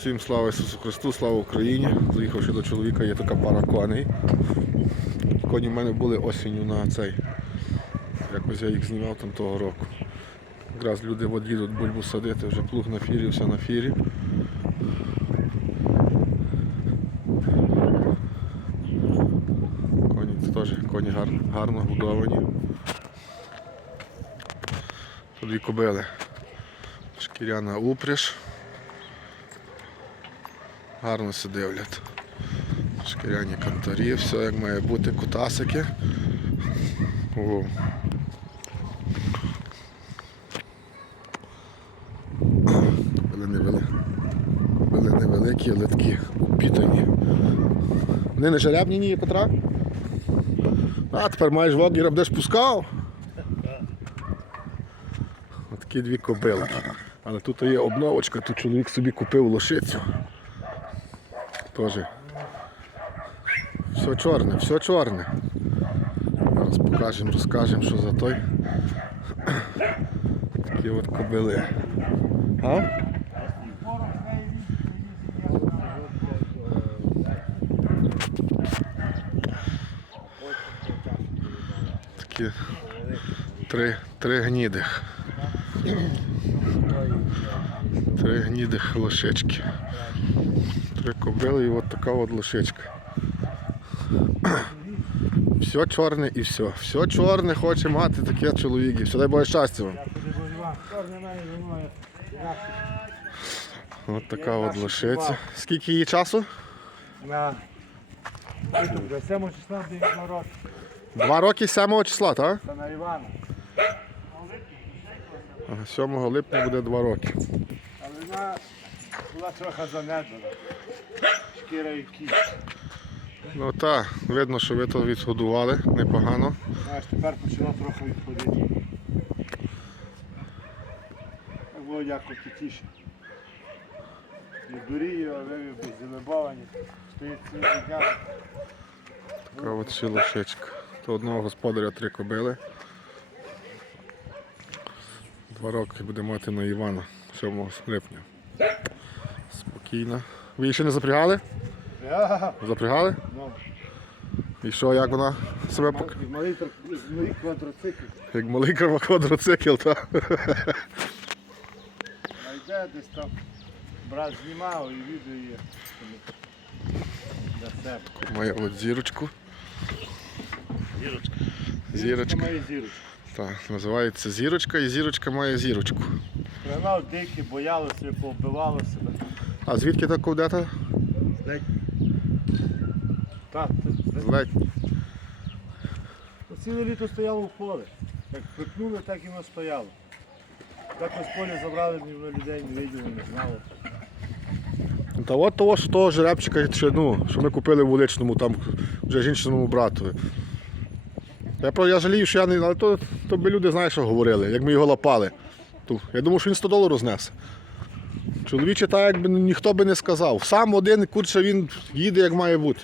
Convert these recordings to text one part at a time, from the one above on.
Всім слава Ісусу Христу, слава Україні. Заїхавши до чоловіка, є така пара коней. Коні в мене були осінню на цей. Якось я їх знімав там того року. Якраз люди от їдуть бульбу садити, вже плуг на фірі, все на фірі. Коні це теж коні гарно, гарно годовані. Тут дві кобили. Шкіряна упряж. Гарно се дивлять. Шкіряні кантарі, все як має бути, кутасики. О. Були невеликі, але такі упітані. Вони не жеребні ні, Петра? А, тепер маєш вогнера, будеш пускав. Такі дві кобилки. Але тут є обновочка, тут чоловік собі купив лошицю. Тоже. Все чорне, все чорне. Зараз покажемо, розкажемо, що за той. Такі от кобили. А? Такі три, три гнідих. Три гнідих лошечки. Три кобили і от така от лошечка. Все чорне і все. Все чорне хоче мати таке чоловік. Все дай Боже щастя вам. От така от лошиця. Скільки її часу? На 7 числа буде на рок. Два роки 7 числа, так? Це на Івана. 7 липня буде два роки. Вона була трохи занедбана. Шкіра і кість. Ну так, видно, що ви то відгодували непогано. Знаєш, тепер почала трохи відходити. Так було якось тіше. Не дурію, але ви беззалебовані. Стоїть цілий дня. Така от ще лошечка. То одного господаря три кобили. Два роки буде мати на Івана 7 липня. Спокійно. Ви її ще не запрягали? Запрягали? ну, І що, як вона себе пок... мал- малий малий квадроцикл. Як малий квадроцикл, так? А йде десь там брат знімав і відео є. Для себе. Має от зірочку. Зірочка. Зірочка. має зірочку. Так, називається зірочка і зірочка має зірочку. Пригнав дикі, боялося, повбивало себе. А звідки так ковдета? Ледь. Так, це- Ледь. ціле літо стояло в полі. Як припнули, так і воно стояло. Так з поля забрали, ні воно людей не виділи, не знали. Та от того, що того жеребчика, що, ну, що ми купили в вуличному, там вже жінчиному братові. Я, я жалію, що я не. Але то, то би люди знають, що говорили, як ми його лапали. Ту. Я думав, що він 100 доларів знесе. Чоловіче так якби ніхто би не сказав. Сам один курче він їде як має бути.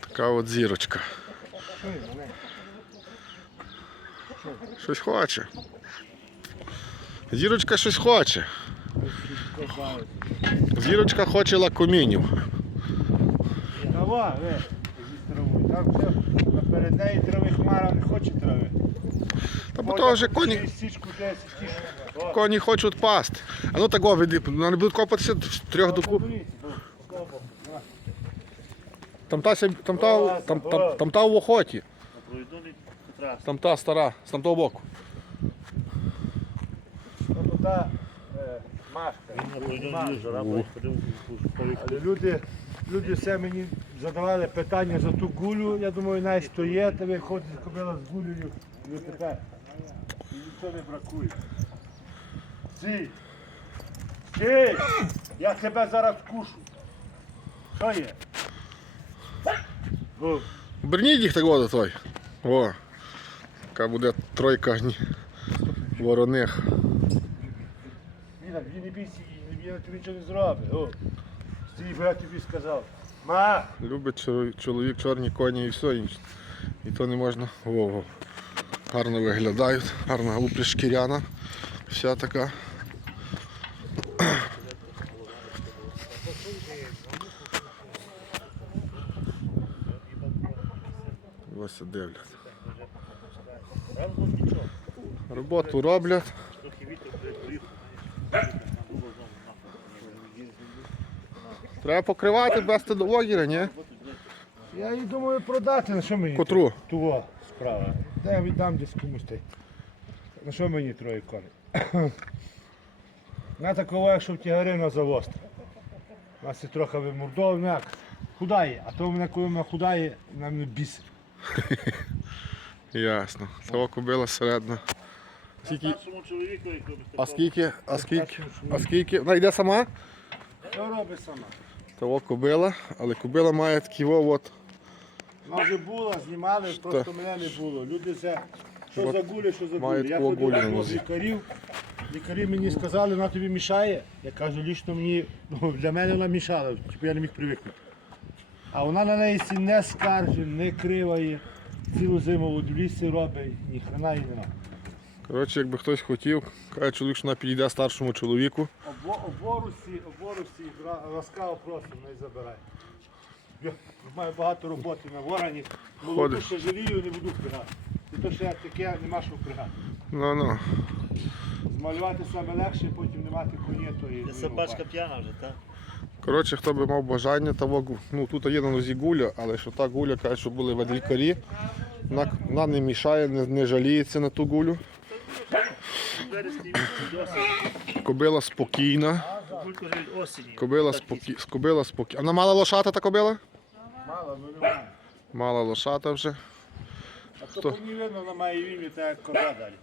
Така от зірочка. Щось хоче. Зірочка щось хоче. Зірочка хоче лакомінів. Трава, ви, зі травою. Там все, наперед неї трави хмара не хоче трави. Та бо того вже коні, Січку десь, тіше. О, коні хочуть пасти. А ну такого веди, вони будуть копатися в трьох докуп. подивіться, бо скопом. На. Там та, сім- там, та, там, там, там та в охоті. Пройду не потрас. Там та стара, з там того боку. Тобто та е, машка. Але люди, люди все мені задавали питання за ту гулю. Я думаю, навіть хто є, то ви ходите кобила з гулею. І тепер. І нічого не бракує. Стій! Стій! Я тебе зараз вкушу. Що є? О, Берніть їх так воду той. О. Яка буде тройка ні- вороних. Він, він не бійся, він тобі нічого не зробить. Стій, я тобі сказав. Ма! Любить чоловік, чорні коні і все інше. І то не можна. Во-во. Гарно виглядають, гарна упряж шкіряна. Вся така. Ось дивлять. Роботу роблять. Треба покривати без до огіра, ні? Я її думаю продати, на що мені? Котру? Того справа. Та я віддам десь комусь. ти. На що мені троє коней? На такого, якщо в тягарина завоз. У нас і трохи вимордована. Худає, а то мене, коли вона худає, вона мене бісить. Ясно. Цього кобила середна. Скільки, а скільки, а скільки, а скільки? Вона йде сама? Що робить сама? Того кобила, але кобила має такі во, от. Вона вже була, знімали, просто мене не було. Люди це, що за гулі, що за гулі. Я ходив до лікарів. Лікарі мені сказали, вона тобі мішає. Я кажу, лічно мені, ну, для мене вона мішала, типу я не міг привикнути. А вона на неї не скаржить, не криває. Цілу зиму в лісі робить, ні хрена їй нема. Коротше, якби хтось хотів, каже чоловік, що вона підійде старшому чоловіку. Оборусі, оборусі, ласкаво просимо, не забирай. Я маю багато роботи на вороні. Молоду ще жалію, не буду впрягати. І то ще таке нема що впрягати. Ну ну. Змалювати саме легше, потім не мати коні, то і. Собачка п'яна вже, так? Коротше, хто би мав бажання, того, ну тут є на нозі гуля, але що та гуля каже, що були ведлікарі. Вона, вона не мішає, не, не жаліється на ту гулю. Кобила спокійна. Кобила, спокі... кобила спокійна. Вона мала лошата та кобила? Мало, ну немає. Мала лошата вже. А то по ній видно, вона має ім'я, так як коза далі.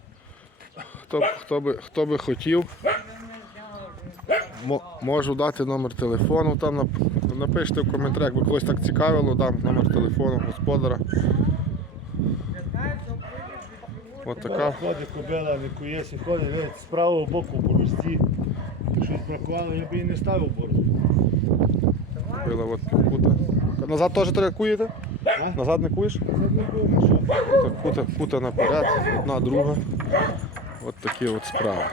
Хто, хто, би, хто би хотів, можу дати номер телефону. Там напишіть в коментарях, якби когось так цікавило, дам номер телефону господара. От така. Ходить кобила, не кується, ходить, видить, з правого боку борозді. Щось бракувало, я б її не ставив в борозду. Кобила от підкута. Назад теж треба куєте? Назад не куєш? Що. Так, кута, кута наперед, одна, друга. От такі от справи.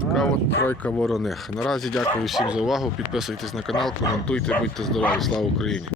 Така от тройка вороних. Наразі дякую всім за увагу. Підписуйтесь на канал, коментуйте, будьте здорові. Слава Україні!